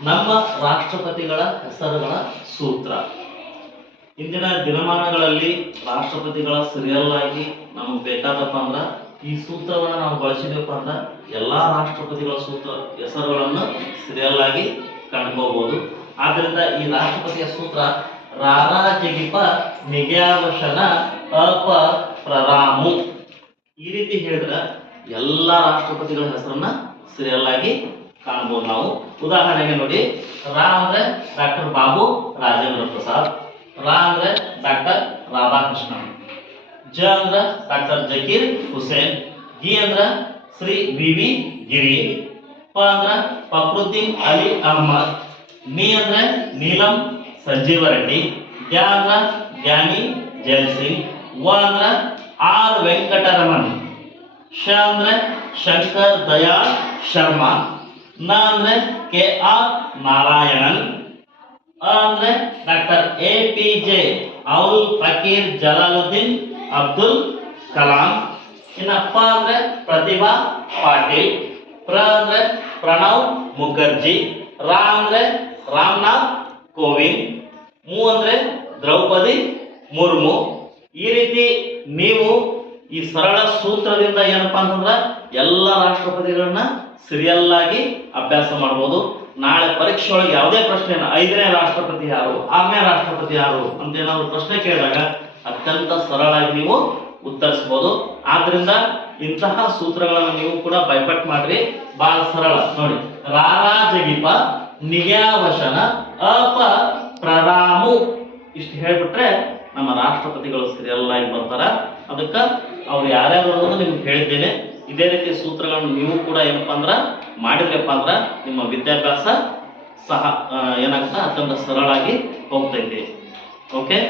ನಮ್ಮ ರಾಷ್ಟ್ರಪತಿಗಳ ಹೆಸರುಗಳ ಸೂತ್ರ. ಇಂದಿನ ದಿನಮಾನಗಳಲ್ಲಿ ರಾಷ್ಟ್ರಪತಿಗಳ ಸೀರಿಯಲ್ ಆಗಿ ನಮಗೆ ಬೇಕಾದಪ್ಪ ಅಂದ್ರ ಈ ಸೂತ್ರವನ್ನ ನಾವು ಬಳಸಿದಪ್ಪ ಅಂದ್ರ ಎಲ್ಲಾ ರಾಷ್ಟ್ರಪತಿಗಳ ಸೂತ್ರ, ಹೆಸರುಗಳನ್ನು ಸೀರಿಯಲ್ ಆಗಿ ಕಂಡ್ಕೋಬಹುದು ಆದ್ರಿಂದ ಈ ರಾಷ್ಟ್ರಪತಿಯ ಸೂತ್ರ ರಾರಾ ಜಗಿಪ ನಿಗ್ಯಾವಶನ ಅಪ ಪ್ರರಾಮು ಈ ರೀತಿ ಹೇಳಿದ್ರ ಎಲ್ಲಾ ರಾಷ್ಟ್ರಪತಿಗಳ ಹೆಸರನ್ನ ಸೀರಿಯಲ್ ಆಗಿ ಕಾಣ್ಬೋದು ನಾವು. ಉದಾಹರಣೆಗೆ ನೋಡಿ, ರಾ ಅಂದ್ರೆ ಡಾಕ್ಟರ್ ಬಾಬು ರಾಜೇಂದ್ರ ಪ್ರಸಾದ್. ರಾ ಅಂದ್ರೆ ಡಾಕ್ಟರ್ ರಾಧಾಕೃಷ್ಣ. ಜ ಅಂದ್ರ ಡಾಕ್ಟರ್ ಜಕೀರ್ ಹುಸೇನ್. ಗಿ ಅಂದ್ರ ಶ್ರೀ ವಿ ವಿ ಗಿರಿ. ಪ ಅಂದ್ರ ಫಕ್ರುದ್ದೀನ್ ಅಲಿ ಅಹಮದ್. ಮಿ ಅಂದ್ರ ನೀಲಂ ಸಂಜೀವ ರೆಡ್ಡಿ. ಜ್ಞ ಅಂದ್ರ ಜ್ಞಾನಿ ಜೈಲ್ ಸಿಂಗ್ ವ ಅಂದ್ರ ಆರ್ ವೆಂಕಟರಮಣ್. ಶ ಅಂದ್ರೆ ಶಂಕರ್ ದಯಾಳ್ ಶರ್ಮಾ. ನ ಅಂದ್ರೆ ಕೆ ಆರ್ ನಾರಾಯಣನ್. ಅ ಅಂದ್ರೆ doctor A P J Avul Pakir Jalaluddin Abdul Kalam. ಇನ್ನಪ್ಪ ಅಂದ್ರೆ ಪ್ರತಿಭಾ ಪಾಟೀಲ್. ಪ್ರ ಅಂದ್ರೆ ಪ್ರಣವ್ ಮುಖರ್ಜಿ. ರಾ ಅಂದ್ರೆ ರಾಮನಾಥ್ ಕೋವಿಂದ್. ಮು ಅಂದ್ರೆ ದ್ರೌಪದಿ ಮುರ್ಮು. ಈ ರೀತಿ ನೀವು ಈ ಸರಳ ಸೂತ್ರದಿಂದ ಏನಪ್ಪಾ ಅಂತಂದ್ರ ಎಲ್ಲ ರಾಷ್ಟ್ರಪತಿಗಳನ್ನ ಸೀರಿಯಲ್ ಆಗಿ ಅಭ್ಯಾಸ ಮಾಡ್ಬೋದು. ನಾಳೆ ಪರೀಕ್ಷೆ ಒಳಗೆ ಯಾವುದೇ ಪ್ರಶ್ನೆ ಐದನೇ ರಾಷ್ಟ್ರಪತಿ ಯಾರು, ಆರನೇ ರಾಷ್ಟ್ರಪತಿ ಯಾರು ಅಂತ ಏನಾದ್ರು ಪ್ರಶ್ನೆ ಕೇಳಿದಾಗ ಅತ್ಯಂತ ಸರಳಾಗಿ ನೀವು ಉತ್ತರಿಸಬಹುದು ಆದ್ರಿಂದ ಇಂತಹ ಸೂತ್ರಗಳನ್ನು ನೀವು ಕೂಡ ಬೈಪಟ್ ಮಾಡ್ರಿ. ಬಹಳ ಸರಳ. ನೋಡಿ ರಾರಾ ಜಗಿಪ ನಿಗ್ಯಾವಶನ ಅಪ ಪ್ರರಾಮು ಇಷ್ಟು ಹೇಳ್ಬಿಟ್ರೆ ನಮ್ಮ ರಾಷ್ಟ್ರಪತಿಗಳು ಸರಿಯಲ್ಲಾಗಿ ಬರ್ತಾರ. ಅದಕ್ಕ ಅವ್ರು ಯಾರ್ಯಾರು ಅನ್ನೋದು ನಿಮ್ಗೆ ಹೇಳಿದ್ದೇನೆ. ಇದೇ ರೀತಿ ಸೂತ್ರಗಳನ್ನು ನೀವು ಕೂಡ ಏನಪ್ಪ ಅಂದ್ರೆ ಮಾಡಿದ್ರಪ್ಪ ಅಂದ್ರೆ ನಿಮ್ಮ ವಿದ್ಯಾಭ್ಯಾಸ ಸಹ ಏನಾಗುತ್ತೆ? ಏನಾಗ್ತಾ ಅತ್ಯಂತ ಸರಳಾಗಿ ಹೋಗ್ತೈತಿ. ಓಕೆ